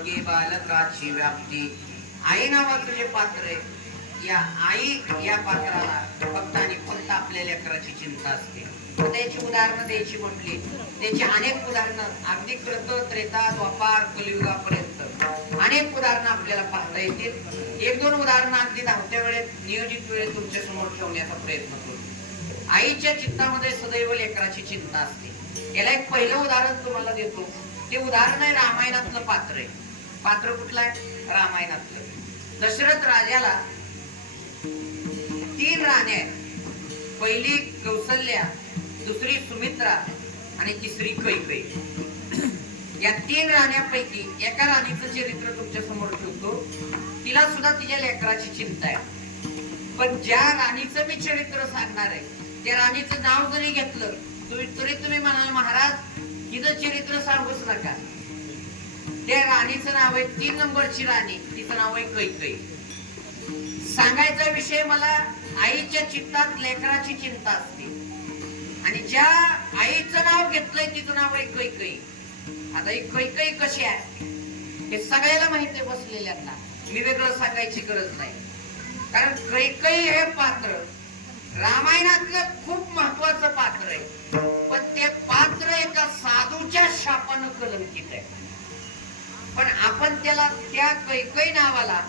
अवघी बालकाची व्याप्ती. आई नावाचं जे पात्र आहे या आई या पात्राला फक्त आणि फक्त आपल्या लेकराची चिंता असते. त्याची उदाहरणं द्यायची म्हटली त्याची अनेक उदाहरणं अगदी कृत त्रेता द्वापार कलियुगापर्यंत. अनेक उदाहरणं आपल्याला पाहता येतील. एक दोन उदाहरणं अगदी धावत्या वेळेत नियोजित वेळेत तुमच्यासमोर ठेवण्याचा प्रयत्न करू. आईच्या चित्तामध्ये सदैव लेकराची चिंता असते. याला एक पहिलं उदाहरण तुम्हाला देतो. ते उदाहरण आहे रामायणातलं पात्र आहे. पात्र कुठलं आहे? रामायणातलं. दशरथ राजाला तीन राण्या आहेत. पहिली कौसल्या दुसरी सुमित्रा आणि तिसरी कैकई या तीन राण्यापैकी एका राणीचं चरित्र तुमच्यासमोर ठेवतो. तिला सुद्धा तिच्या लेकराची चिंता आहे. पण ज्या राणीचं मी चरित्र सांगणार आहे त्या राणीचं नाव जरी घेतलं तुम्ही तरी तुम्ही म्हणाल महाराज हिचं चरित्र सांगूच नका. त्या राणीचं नाव आहे तीन नंबरची राणी. तिचं नाव आहे कैकई सांगायचा विषय मला आईच्या चित्तात लेकराची चिंता असते. आणि ज्या आईचं नाव घेतलंय तिचं नाव आहे कैकई आता ही कैकई कशी आहे? हे सगळ्याला माहिती आहे बसलेल्यांना मी वेगळं सांगायची गरज नाही. कारण कैकई हे पात्र. रामायणातलं खूप महत्वाचं पात्र आहे. पण ते पात्र एका साधूच्या शापानं कलंकित आहे. पण आपण त्याला त्या कैकई नावाला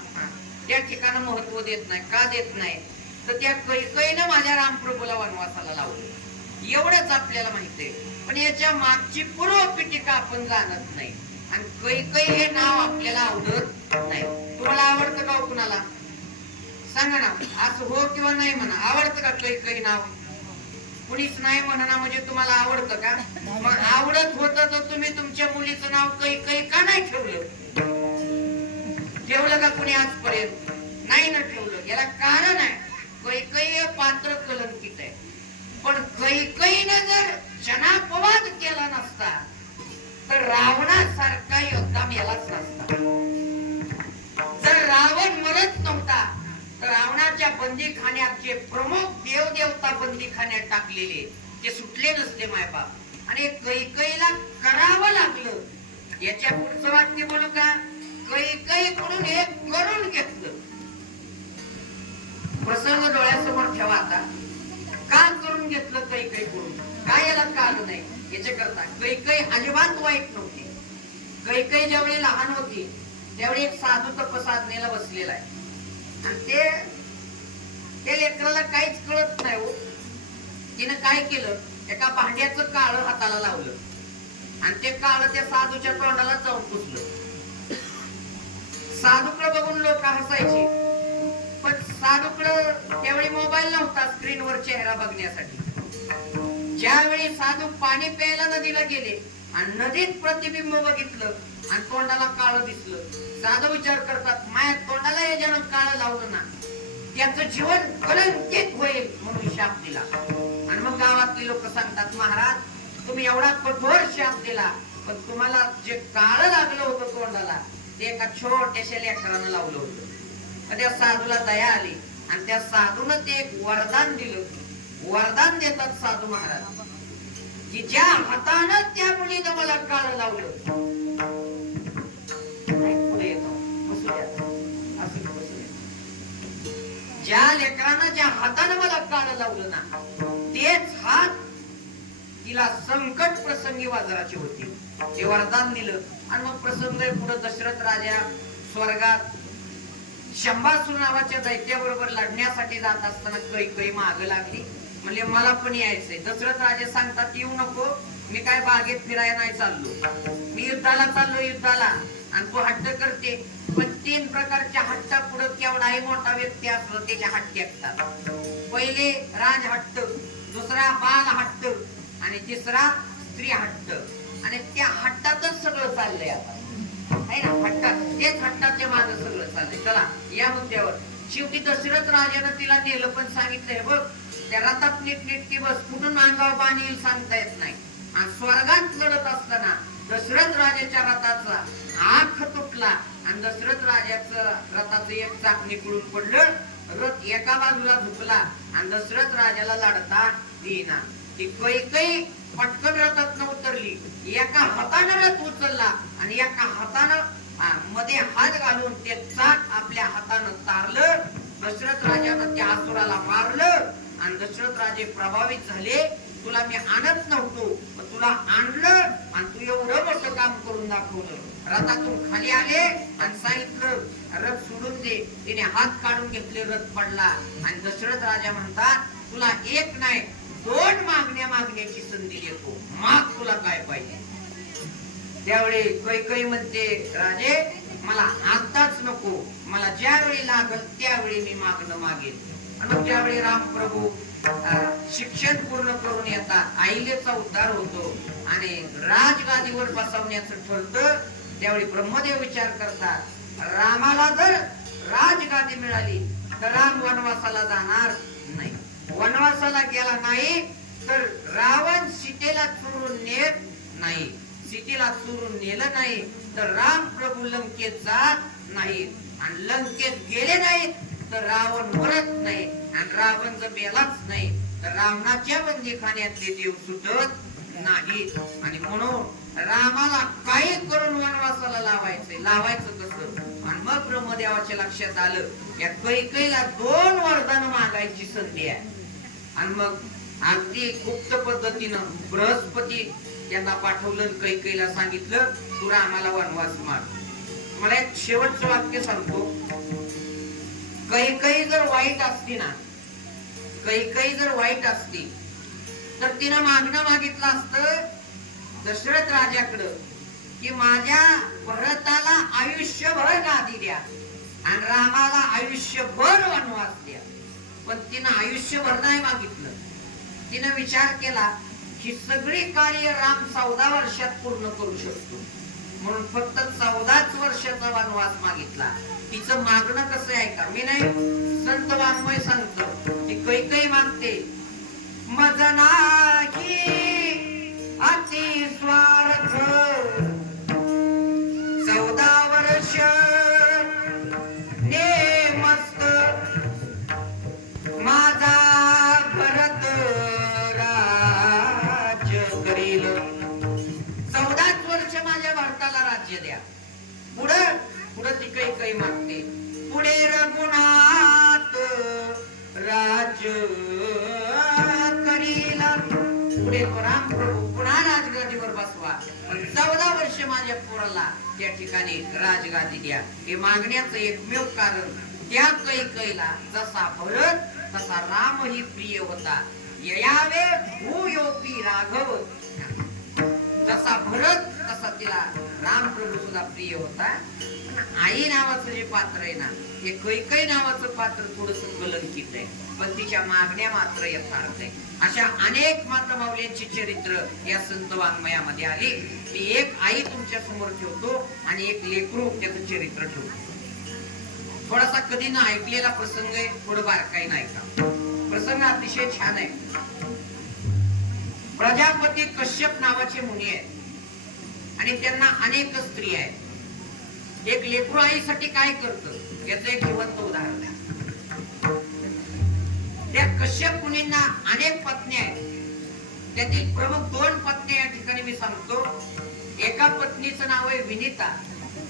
त्या ठिकाणी महत्त्व देत नाही का देत नाही तर त्या कैकईनं माझ्या रामप्रभूला वनवासाला लावलं. एवढंच आपल्याला माहिती आहे. पण याच्या मागची पूर्व पीठिका आपण जाणत नाही. आणि कैकई हे नाव आपल्याला आवडत नाही. तुम्हाला आवडतं का हो कुणाला? सांगा ना. असं हो किंवा नाही म्हणा. आवडतं का कैकई नाव? कुणीच नाही म्हणणं म्हणजे तुम्हाला आवडतं का? मग आवडत होत तर तुम्ही तुमच्या मुलीचं नाव कैकई का नाही ठेवलं? ठेवलं का कुणी आजपर्यंत? नाही ना ठेवलं. याला कारण आहे कैकई पात्र कलंकित आहे. पण कैकईनं जर जनापवाद केला नसता तर रावणासारखा योद्धा यालाच नसता. जर रावण मरत नव्हता रावणाच्या बंदीखान्यात जे प्रमुख देवदेवता बंदीखान्यात टाकलेले ते सुटले नसते मायबाप आणि कैकईला करावं लागलं. याच्या पुढचं वाक्य बोलू का? कैकई कडून हे करून घेतलं. प्रसंग डोळ्यासमोर ठेवा आता. का करून घेतलं कैकई कडून? काय याला का आलं नाही? याच्या करता कैकई अजिबात वाईट नव्हती. कैकई ज्यावेळी लहान होती त्यावेळी एक साधू तपसाधनेला बसलेला आहे. आणि ते त्या लेकराला काहीच कळत नाही हो. तिनं काय केलं? एका भांड्याचं काळ हाताला लावलं. आणि ते काळ त्या साधूच्या तोंडाला जाऊन पुसलं. साधूकडे बघून लोक हसायचे. पण साधूकडे त्यावेळी मोबाईल नव्हता स्क्रीनवर चेहरा बघण्यासाठी. ज्यावेळी साधू पाणी प्यायला नदीला गेले आणि नदीत प्रतिबिंब बघितलं आणि तोंडाला काळ दिसलं साधा विचार करतात माया तोंडाला याच्यानं काळ लावलं ना त्याचं जीवन कलंकित होईल म्हणून शाप दिला. आणि मग गावातले लोक सांगतात महाराज तुम्ही एवढा कठोर शाप दिला पण तुम्हाला जे काळ लागलं होतं तोंडाला ते एका छोट्याशा लेकरानं लावलं होतं. त्या साधूला दया आली आणि त्या साधूनं ते एक वरदान दिलं. वरदान देतात साधू महाराज की ज्या हातानं त्या मुलीनं मला काळ लावलं ज्या लेकरानं ज्या हातानं मला काळ लावलं ना तेच हात तिला संकट प्रसंगी बाजाराची होती. ते वरदान दिलं. आणि मग प्रसंग पुढे दशरथ राजा स्वर्गात शंभासूर नावाच्या दैत्याबरोबर लढण्यासाठी जात असताना कैकई माग लागली. म्हणजे मला पण यायचंय. दशरथ राजे सांगतात येऊ नको. मी काय बागेत फिरायला नाही चाललो. मी युद्धाला चाललो युद्धाला. आणि तो हट्ट करते. पण तीन प्रकारच्या हट्टा पुढे केवढाही मोठा व्यक्ती असलो त्याच्या हट्ट असतात पहिले राज हट्ट दुसरा बाल हट्ट आणि तिसरा स्त्री हट्ट. आणि त्या हट्टातच सगळं चाललंय आता. आहे ना? हट्टात. तेच हट्टाचे माझं सगळं चाललंय. चला या मुद्द्यावर. शेवटी दशरथ राजानं तिला नेलं पण सांगितलंय बघ त्या रथात नीट नीटकी बस. कुठून अंगावर पाणी येईल सांगता येत नाही. आणि स्वर्गात लढत असताना दशरथ राजाच्या रथाचा आख तुटला आणि दशरथ राजाचं रथाचं एक चाक निकडून पडलं. रथ एका बाजूला झुकला आणि दशरथ राजाला लढता येईना. ती कैकई पटकन रथात उतरली. एका हातानं रथ उचलला आणि एका हातानं मध्ये हात घालून ते चाक आपल्या हातानं तारलं. दशरथ राजानं त्या असुराला मारलं आणि दशरथ राजे प्रभावित झाले. तुला मी आणत नव्हतो तुला आणलं. आणि तू एवढं मोठं काम करून दाखवलं. रथातून खाली आले आणि सांगितलं रथ सोडून दे. तिने हात काढून घेतले रथ पडला. आणि दशरथ राजा म्हणतात तुला एक नाही दोन मागण्या मागण्याची संधी देतो. माग तुला काय पाहिजे? त्यावेळी कैकई म्हणते राजे मला आताच नको. मला ज्यावेळी लागल त्यावेळी मी मागणं मागेल आणि त्यावेळी रामप्रभू अं, शिक्षण पूर्ण करून येतात आईलेचा उद्धार होतो आणि राजगादीवर बसवण्याचं ठरतं. त्यावेळी ब्रह्मदेव विचार करतात रामाला जर राजगादी मिळाली तर राम वनवासाला जाणार नाही. वनवासाला गेला नाही तर रावण सीतेला चोरून नेत नाही. सीतेला चोरून नेलं नाही तर राम प्रभू लंकेत जात नाही आणि लंकेत गेले नाहीत तर रावण मरत नाही आणि रावण जर मेलाच नाही तर रावणाच्या बंदीखान्यातले देव सुटत नाहीत. आणि म्हणून रामाला काही करून वनवासाला लावायचंय? लावायचं कसं? आणि मग ब्रह्मदेवाच्या लक्षात आलं या कैकेला दोन वरदान मागायची संधी आहे. आणि मग अगदी गुप्त पद्धतीनं बृहस्पती त्यांना पाठवलं आणि कैकेला सांगितलं तू रामाला वनवास मार मला एक शेवटचं वाक्य सांगतो. कैकई जर वाईट असती ना कैकई जर वाईट असती तर तिनं मागणं मागितलं असतं दशरथ राजाकडं की माझ्या भरताला आयुष्यभर गादी द्या आणि रामाला आयुष्यभर वनवास द्या. पण तिनं आयुष्यभर नाही मागितलं. तिनं विचार केला ही सगळी कार्य राम चौदा वर्षात पूर्ण करू शकतो. म्हणून फक्त चौदाच वर्षाचा वनवास मागितला. तिचं मागणं कसं आहे का? मी नाही संत वाङ्मय सांगतो ती कैकई मागते. मज नाही पुढे राम प्रभू पुन्हा राजगादीवर बसवा. चौदा वर्ष माझ्या पोराला त्या ठिकाणी राजगादी द्या. हे मागण्याचं एकमेव कारण त्या कैकईला जसा भरत तसा राम ही प्रिय होता. ययावे भूयोपी राघव. जसा भरत तसा तिला राम प्रभू सुद्धा प्रिय होता. आई नावाचं जे पात्र आहे ना हे कैकई नावाचं पात्र थोडस कलंकित आहे. पण तिच्या मागण्या मात्र यथार्थ आहे. अशा अनेक माता माऊल्यांची चरित्र या संत वाङ्मयामध्ये आली मी एक आई तुमच्यासमोर ठेवतो आणि एक लेकरू त्याचं चरित्र ठेवतो. थोडासा कधी ना ऐकलेला प्रसंग आहे थोडं बारकाई नाही का? प्रसंग अतिशय छान आहे. प्रजापती कश्यप नावाचे मुनी आहेत. आणि त्यांना अनेक स्त्री आहेत. एक लेकरू आईसाठी काय करतं? याचं एक जिवंत उदाहरण त्या कश्यप मुनींना अनेक पत्नी आहेत. त्यातील प्रमुख दोन पत्नी या ठिकाणी मी सांगतो. एका पत्नीचं नाव आहे विनिता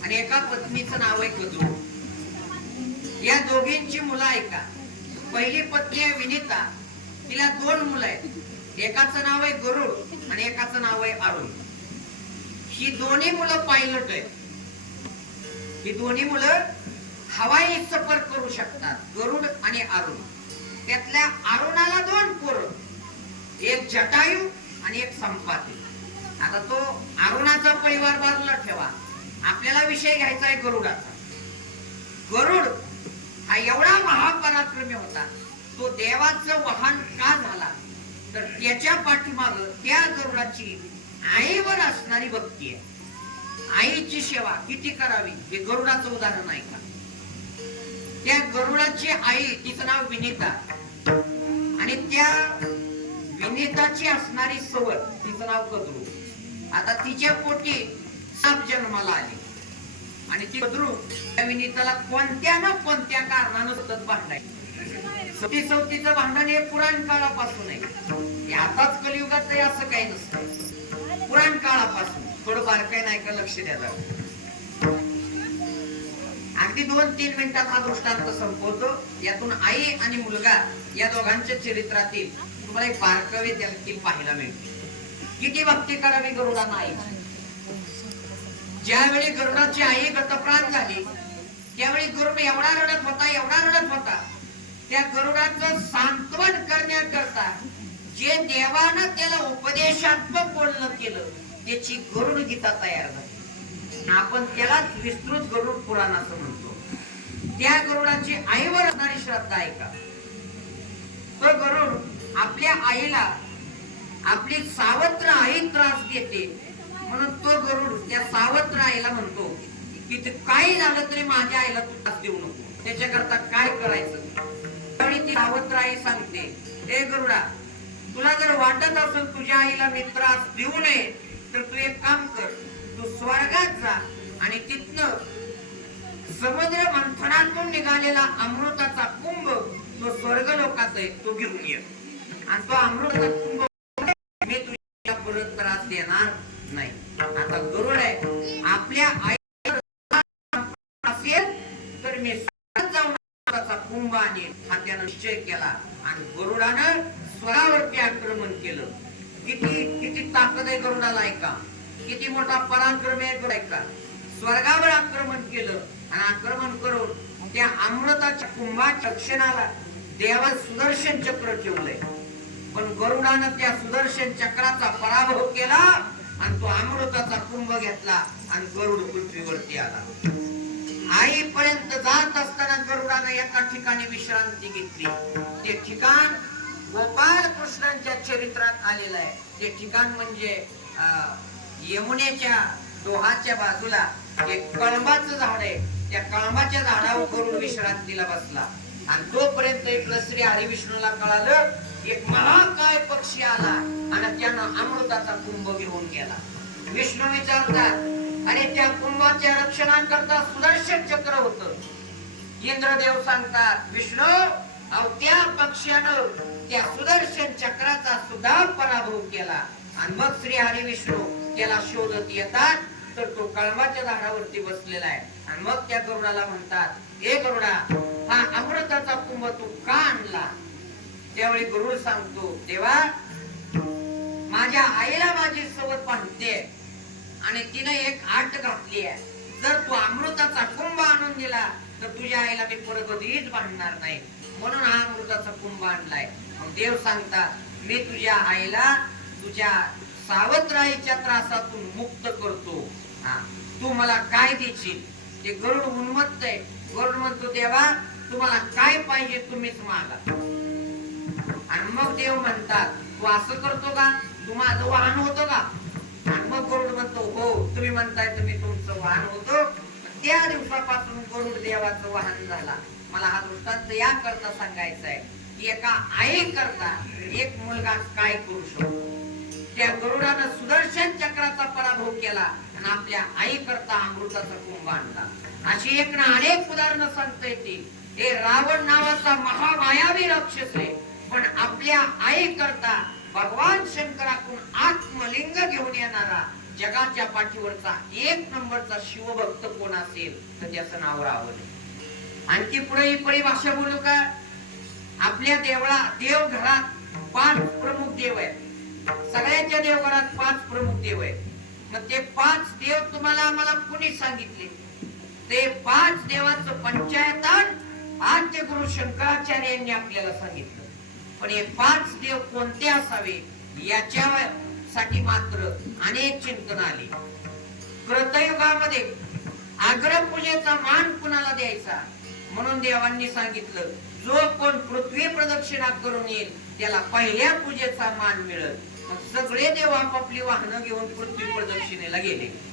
आणि एका पत्नीचं नाव आहे गजू. या दोघींची मुलं ऐका. पहिली पत्नी आहे विनिता. तिला दोन मुलं आहेत. एकाचं नाव आहे गरुड आणि एकाचं नाव आहे अरुण. ही दोन्ही मुलं पायलट आहेत. ही दोन्ही मुलं हवाई सफर करू शकतात गरुड आणि अरुण. त्यातल्या अरुणाला दोन पोरं एक जटायू आणि एक संपाती. आता तो अरुणाचा परिवार बाजूला ठेवा. आपल्याला विषय घ्यायचा आहे गरुडाचा. गरुड हा एवढा महापराक्रमी होता. तो देवाचं वाहन का झाला? तर त्याच्या पाठीमाग त्या गरुडाची आईवर असणारी भक्ती आहे. आईची सेवा किती करावी हे गरुडाचं उदाहरण आहे का? त्या गरुडाची आई तिचं नाव विनीता. आणि त्या विनीताची असणारी सवय तिचं नाव कद्रू आता तिच्या पोटी साप जन्माला आली. आणि ती कद्रू त्या विनीताला कोणत्या ना कोणत्या कारणानं सतत भांडायची. सती सवतीचं भांडण हे पुराण काळापासून आहे. आताच कलियुगात असं काही नसतं. पुराण काळापासून. थोडं बारकाई नाही का लक्ष द्या अगदी दोन तीन मिनिटात हा दृष्टांत संपवतो. यातून आई आणि मुलगा या दोघांच्या चरित्रातील तुम्हाला एक बारकावे त्यातील पाहायला मिळते. किती भक्ती करावी गरुडांना आई ज्यावेळी गरुडाची आई गतप्राण झाली त्यावेळी गरुड एवढा रडत होता एवढा रडत होता. त्या गरुडाचं सांत्वन करण्याकरता जे देवानं त्याला उपदेशात्मक बोलणं केलं त्याची गरुड गीता तयार झाली. आपण त्यालाच विस्तृत गरुड पुराण असं म्हणतो. त्या गरुडाची आईवर असणारी श्रद्धा आहे का? तो गरुड आपल्या आईला आपली सावत्र आई त्रास देते. म्हणून तो गरुड त्या सावत्र आईला म्हणतो की ते काही झालं तरी माझ्या आईला तू त्रास देऊ नको. त्याच्याकरता काय करायचं? आणि ती सावत्र आई सांगते हे गरुडा तुला जर वाटत असेल तुझ्या आईला मी त्रास देऊ नये तर तू एक काम कर. तू स्वर्गात जा आणि तिथनं समुद्र मंथनातून निघालेला अमृताचा कुंभ तो स्वर्ग लोकात आहे तो घेऊन ये. आणि तो अमृताचा कुंभ मी तुझ्या परत त्रास देणार नाही. आता गरुड आहे आपल्या आई असेल तर मी जाऊन अमृताचा कुंभ आणि खात्यानं निश्चय केला. आणि गरुडानं स्वरावरती आक्रमण केलं. किती किती ताकद आहे गरुडाला ऐका. किती मोठा पराक्रम आहे ऐका. स्वर्गावर आक्रमण केलं आणि आक्रमण करून त्या अमृताच्या कुंभाच्या क्षणाला देवा सुदर्शन चक्र ठेवलंय. पण गरुडानं त्या सुदर्शन चक्राचा पराभव केला आणि तो अमृताचा कुंभ घेतला आणि गरुड पृथ्वीवरती आला. आईपर्यंत जात असताना गरुडानं एका ठिकाणी विश्रांती घेतली. ते ठिकाण गोपाळ कृष्णांच्या चरित्रात आलेलं आहे. ते ठिकाण म्हणजे अं, यमुनेच्या दोहाच्या बाजूला एक कळंबाचं झाड आहे. त्या कळंबाच्या झाडावर करून विश्रांतीला बसला. आणि तोपर्यंत इकडं श्री हरिविष्णूला कळालं एक महाकाय पक्षी आला आणि त्यानं अमृताचा कुंभ घेऊन गेला. विष्णू विचारतात आणि त्या कुंभाच्या रक्षणाकरता सुदर्शन चक्र होत. इंद्रदेव सांगतात विष्णू अहो त्या पक्ष्यानं त्या सुदर्शन चक्राचा सुद्धा पराभव केला. आणि मग श्री हरी विष्णू त्याला शोधत येतात तर तो कळंबाच्या झाडावरती बसलेला आहे. आणि मग त्या गरुडाला म्हणतात हे गरुडा हा अमृताचा कुंभ तू का आणला? त्यावेळी गरुड सांगतो तेव्हा माझ्या आईला माझी सोबत पाहते आणि तिने एक आट घातली आहे. जर तू अमृताचा कुंभ आणून दिला तर तुझ्या आईला मी परत कधीच बांधणार नाही. म्हणून हा अमृताचा कुंभ आणलाय. देव सांगतात मी तुझ्या आईला तुझ्या सावत्राईच्या त्रासातून मुक्त करतो. हा. तू मला काय देशील? ते गरुड उन्मत्त आहे. गरुड म्हणतो देवा तुम्हाला काय पाहिजे तुम्हीच मागा. आणि मग देव म्हणतात तू असं करतो का? तू माझं वाहन होतो का? आणि मग गरुड म्हणतो हो तुम्ही म्हणताय तुम्ही तुमचं वाहन होतो. त्या दिवसापासून गरुड देवाचं वाहन झाला. मला हा दृष्टांत या करता सांगायचा आहे. की एका आई करता एक मुलगा काय करू शकतो? त्या गरुडानं सुदर्शन चक्राचा पराभव केला आणि आपल्या आई करता अमृताचा कुंभ आणला. अशी एक ना अनेक उदाहरणं सांगता येतील. हे रावण नावाचा महामायावी राक्षस आहे. पण आपल्या आई करता भगवान शंकराकडून आत्मलिंग घेऊन येणारा जगाच्या पाठीवरचा एक नंबरचा शिवभक्त कोण असेल तर त्याचं नाव रावण आणखी पुढे ही परिभाषा बोलू का? आपल्या देवळा देव घरात पाच प्रमुख देव आहेत. सगळ्यांच्या देवघरात पाच प्रमुख देव आहेत. मग ते पाच देव तुम्हाला आम्हाला कुणी सांगितले? ते पाच देवाचं पंचायतन आद्य गुरु शंकराचार्य यांनी आपल्याला सांगितलं. पण हे पाच देव कोणते असावे? याच्यासाठी मात्र अनेक चिंतन आले. कृतयुगामध्ये अग्रपूजेचा मान कुणाला द्यायचा? म्हणून देवांनी सांगितलं जो कोण पृथ्वी प्रदक्षिणा करून येईल त्याला पहिल्या पूजेचा मान मिळत सगळे देव आपापली वाहनं घेऊन पृथ्वी प्रदक्षिणेला गेले.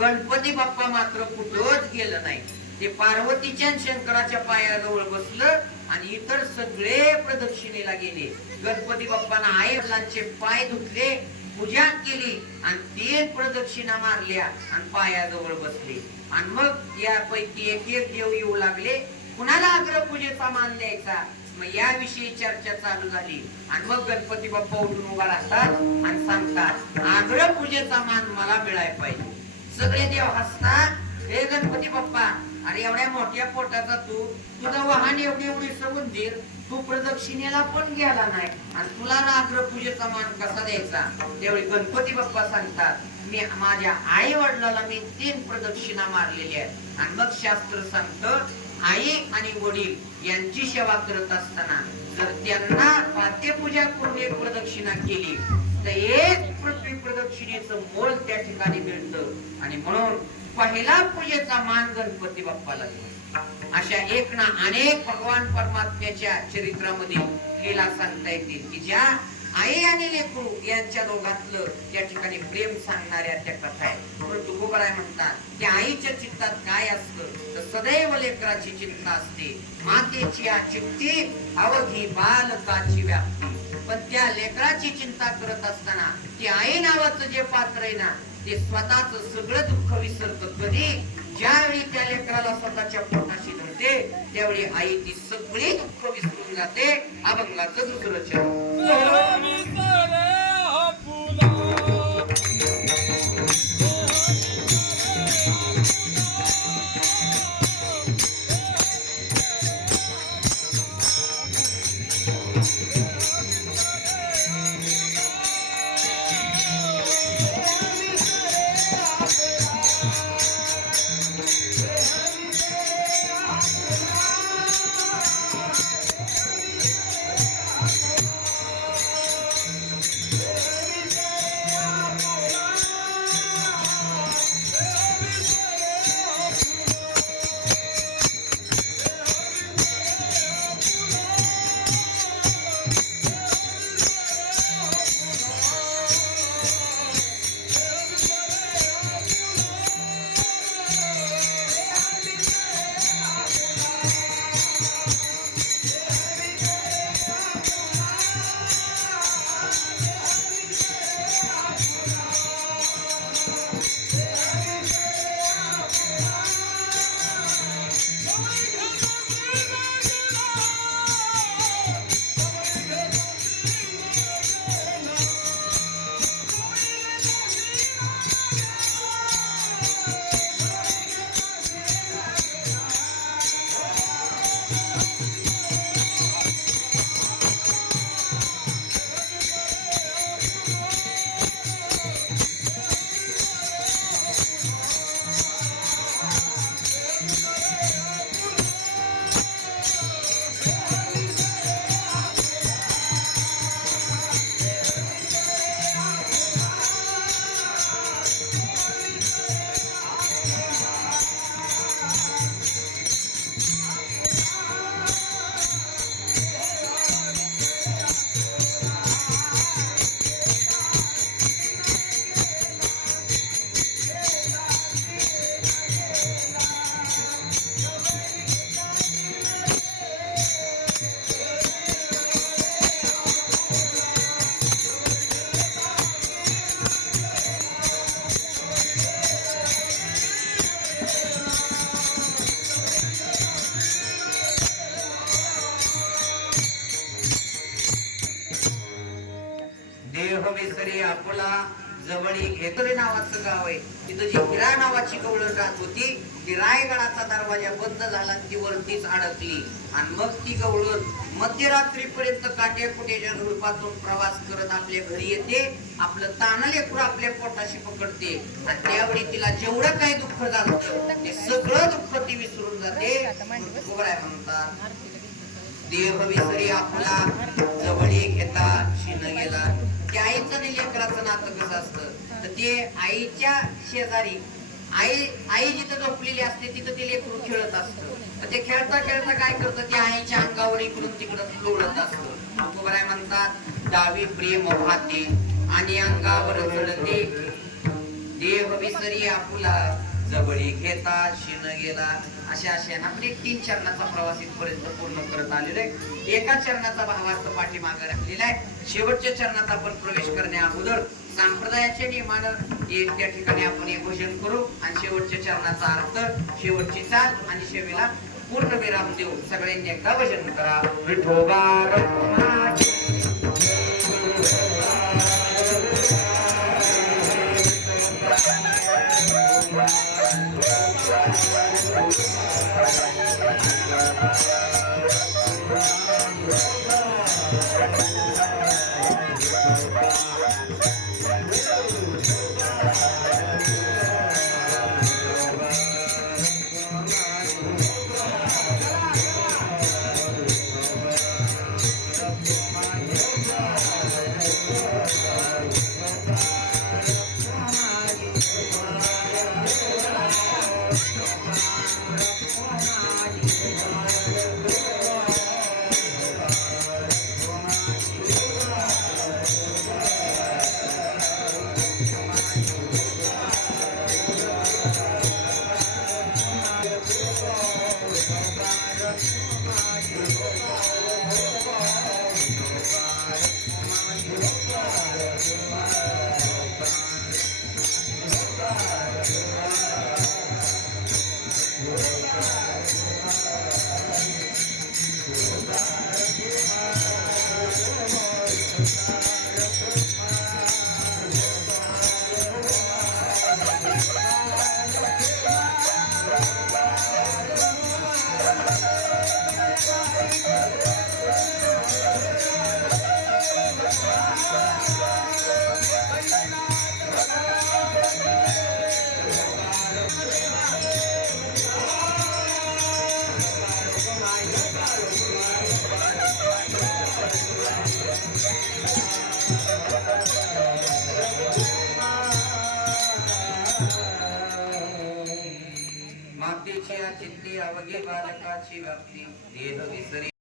गणपती बाप्पा मात्र कुठंच गेलं नाही. ते पार्वतीच्या शंकराच्या पायाजवळ बसलं आणि इतर सगळे प्रदक्षिणेला गेले. गणपती बाप्पाना आई वडिलांचे पाय धुतले पूजा केली आणि ते प्रदक्षिणा मारल्या आणि पायाजवळ बसले. आणि मग यापैकी एक एक देव येऊ लागले. कुणाला अग्रपूजेचा मान द्यायचा? मग याविषयी चर्चा चालू झाली. आणि मग गणपती बाप्पा उठून उभा राहतात आणि सांगतात आग्रह पूजेचा मान मला मिळाय पाहिजे. सगळे देव हसतात हे गणपती बाप्पा अरे एवढ्या मोठ्या पोटाचा तू तुझं वाहन एवढी एवढी समुंदीर तू प्रदक्षिणेला पण गेला नाही. आणि तुला आग्रह पूजेचा मान कसा द्यायचा? त्यावेळी गणपती बाप्पा सांगतात मी माझ्या आई वडिलाला मी तीन प्रदक्षिणा मारलेली आहे आणि मग शास्त्र सांगतं आई आणि वडील यांची सेवा करत असताना जर त्यांना पाद्यपूजा करून एक प्रदक्षिणा केली तर एक पृथ्वी प्रदक्षिणेचं मोल त्या ठिकाणी मिळतं. आणि म्हणून पहिला पूजेचा मान गणपती बाप्पाला अशा एक ना अनेक भगवान परमात्म्याच्या चरित्रामध्ये लीला सांगता येतील की ज्या आई आणि लेकरू यांच्या दोघातलं त्या ठिकाणी प्रेम सांगणाऱ्या त्या कथा आहेत. परंतु गोबराय म्हणतात त्या आईच्या चित्तात काय असतं? तर सदैव लेकराची चिंता असते. मातेची या चित्ती अवघी बालकाची व्याप्ती. पण त्या लेकराची चिंता करत असताना ती आई नावाचं जे पात्र आहे ना ते स्वतःच सगळं दुःख विसरत. कधी? ज्यावेळी त्या लेकराला स्वतःच्या पोटाशी धरते त्यावेळी आई ती सगळी दुःख विसरून जाते. अभंगाचं दुसरं चरण दरवाजा बंद झाला ती वरतीच अडकली आणि मग ती गवळून मध्यरात्रीपर्यंत काट्या कुट्याच्या झुडपातून प्रवास करत आपल्या घरी येते. आपलं ताना लेकरू आपल्या पोटाशी पकडते. आणि त्यावेळी तिला जेवढं काही दुःख झालं ते सगळं दुःख ती विसरून जाते. गोबराय म्हणतात. देह विसरी आपला जवळी घेता शिन गेला. त्या आईचं आणि लेकराचं नातं कसं असतं? तर ते आईच्या शेजारी आई आई जिथं झोपलेली असते तिथं ते लेकरू खेळत असतं. ते खेळता खेळता काय करतं? ते आईच्या अंगावर इकडून तिकडं लोळत असतं. गोबराय म्हणतात डावी प्रेम वाहते आणि अंगावर चढते. देह विसरी आपुला जवळी घेता शिन गेला. अशा अशा. आपण एक तीन चरणाचा प्रवास इथपर्यंत पूर्ण करत आलेलो आहे. एका चरणाचा भावार्थ पाठीमागे राखलेला आहे. शेवटच्या चरणात आपण प्रवेश करण्या अगोदर संप्रदायाच्या नियमानं एक त्या ठिकाणी आपण एक भोजन करू आणि शेवटच्या चरणाचा अर्थ शेवटची चाल आणि शेवेला पूर्ण विराम देऊ सगळ्यांनी एकदा भजन करा. विठोबा अवघे बालकाची व्याप्ती देह विसरी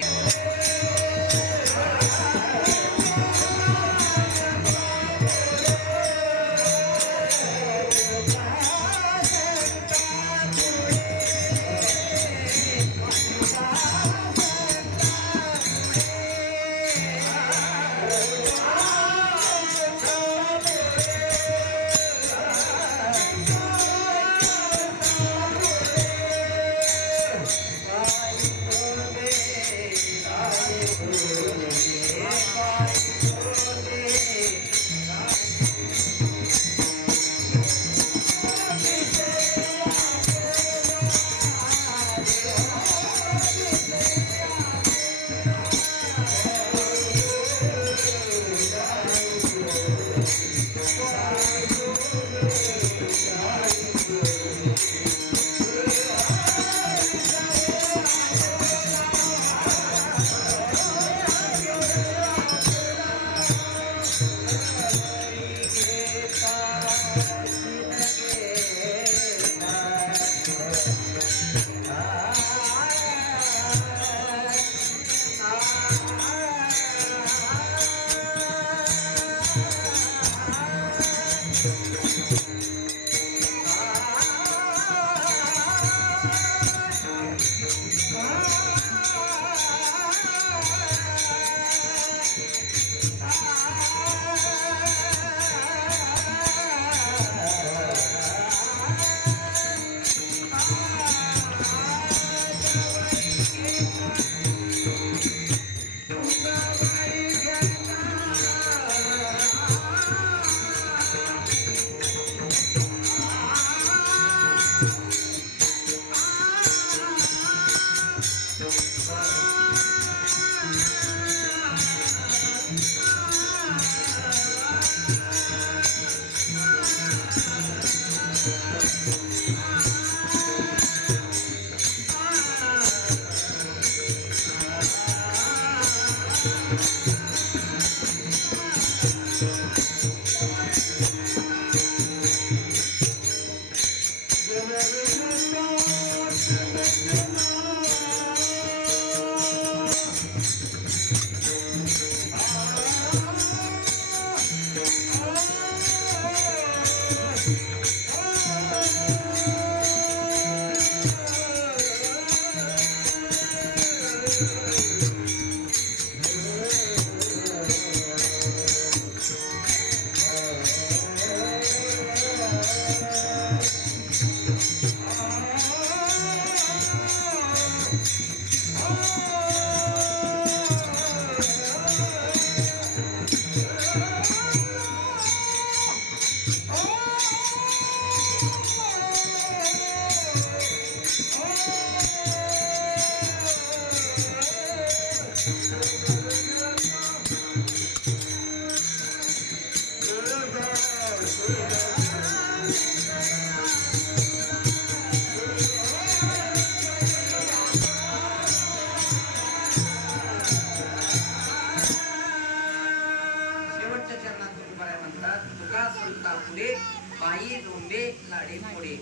शेवटच्या चरणात तुम्ही म्हणतात तुका संता पुढे बाई डोंबे लाडे पुढे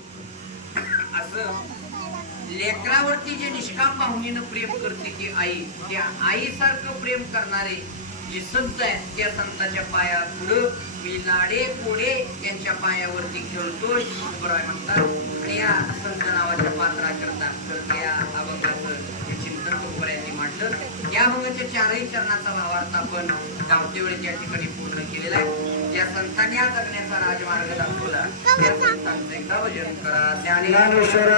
असं लेकरावरती जे निष्काम भावनीनं प्रेम करते ती आई त्या आईसारखं प्रेम करणारे जे संत आहेत त्या संतांच्या पाया पुढे मी लाडे पुढे त्यांच्या पायावरती खेळतो शिवराय म्हणतात. आणि या संत नावाच्या पात्राकरता तर त्या अभंगाचं चिंतन गोपऱ्यांनी मांडलं या अभंगाच्या चारही चरणाचा भावार्थ आपण गावते वेळी त्या ठिकाणी पूर्ण केलेला आहे. ज्या संतांनी हा जगण्याचा राजमार्ग दाखवला त्या संतांचं एकदा भजन करा. ज्ञानेश्वर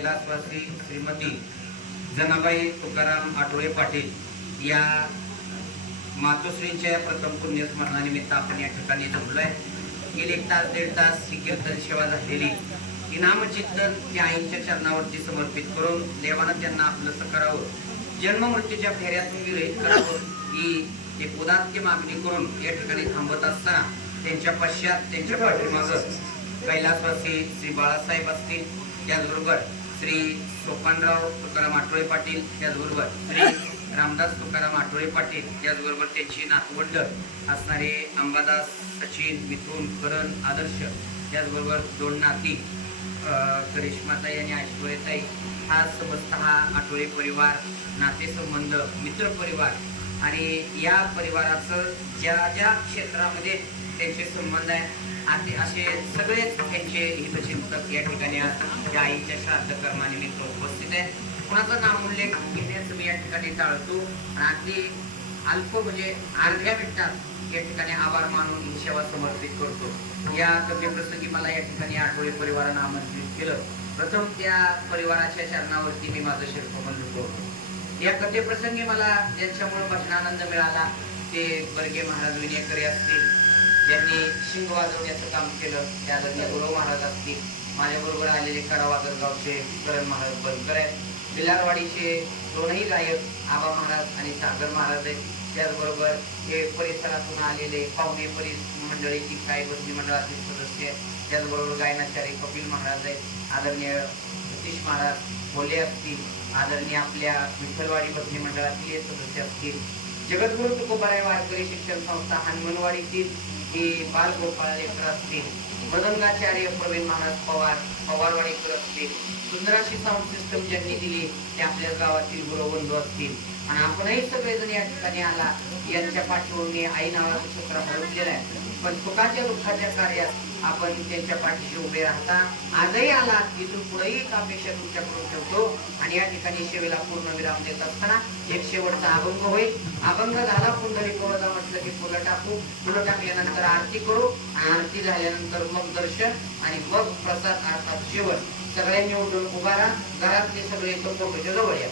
कैलासवासी श्रीमती जनाबाई तुकाराम आठोळे पाटील या मातोश्रींच्या प्रथम पुण्यस्मरणानिमित्त आपण या ठिकाणी जमलो आहे गेले एक तास दीड तास ही कीर्तन सेवा झालेली. इनामचिंतन त्या आईच्या चरणावरती समर्पित करून देवानं त्यांना आपलं करावं जन्ममृत्यूच्या फेऱ्यातून विरहित करावं ही एक उदात्य मागणी करून या ठिकाणी थांबत असताना त्यांच्या पश्चात त्यांच्या पाठीमागं कैलासवासी श्री बाळासाहेब असतील. त्याचबरोबर श्री सोपानराव तुकाराम आठवळे पाटील त्याचबरोबर श्री रामदास तुकाराम आठवळे पाटील त्याचबरोबर त्यांची नातवंड असणारे अंबादास सचिन मिथून करण आदर्श त्याचबरोबर दोन नाती अं, करिश्माताई आणि ऐश्वर्याताई हा समस्त हा आठवळे परिवार नातेसंबंध मित्र परिवार आणि या परिवाराचं ज्या ज्या क्षेत्रामध्ये त्यांचे संबंध आहे असे असे सगळेच त्यांचे हितचिंतक या ठिकाणी आज या आईच्या श्राद्ध कर्मानिमित्त उपस्थित आहेत. कुणाचा नामोल्लेख घेण्याचं मी या ठिकाणी टाळतो. आणि अगदी अल्प म्हणजे अर्ध्या मिनिटात या ठिकाणी आभार मानून ही सेवा समर्पित करतो. या कथेप्रसंगी मला या ठिकाणी आठवडे परिवारानं आमंत्रित केलं. प्रथम त्या परिवाराच्या चरणावरती मी माझं शिरपमन लुटवतो या कथेप्रसंगी मला ज्यांच्यामुळे भजनानंद मिळाला ते बर्गे महाराज विनेकरी असतील ज्यांनी शिंग वाजवण्याचं काम केलं. त्या आदरणीय गुरु महाराज असतील माझ्याबरोबर आलेले करावादर गावचे करण महाराज बनकर आहेत. बिलारवाडीचे दोनही गायक आबा महाराज आणि सागर महाराज आहेत. त्याचबरोबर हे परिसरातून आलेले पाहुणे परि मंडळीची काही बंदी मंडळातील सदस्य आहेत. त्याचबरोबर गायनाचार्य कपिल महाराज आहेत. आदरणीय सतीश महाराज भोले असतील. आदरणीय आपल्या विठ्ठलवाडी बसली मंडळातील सदस्य असतील. जगद्गुरु तुकोबाराय वारकरी शिक्षण संस्था हनुमानवाडीतील हे बालगोपाळ लेकर असतील मदंगाचार्य प्रवीण महाराज पवार पवारवाडेकर असतील सुंदराशी साऊंड सिस्टम ज्यांनी दिली ते आपल्या गावातील गुरुबंधू असतील. आणि आपणही सगळेजण या ठिकाणी आला. यांच्या पाठीवर मी आई नावाचं क्षेत्र हरवलेलं आहे. पण सुखाच्या दुःखाच्या कार्यात आपण त्यांच्या पाठीशी उभे राहता. आजही आला इथून पुढेही एक अपेक्षा तुमच्याकडून ठेवतो आणि या ठिकाणी सेवेला पूर्ण विराम देत असताना एक शेवटचा अभंग होईल. अभंग झाला पुंडरी कोरदा म्हटलं की फुलं टाकू फुलं टाकल्यानंतर आरती करू आणि आरती झाल्यानंतर मग दर्शन आणि मग प्रसाद अर्थात जेवण. सगळ्यांनी उठून उभा राहा. घरातले सगळे तो फोटोच्या जवळ या.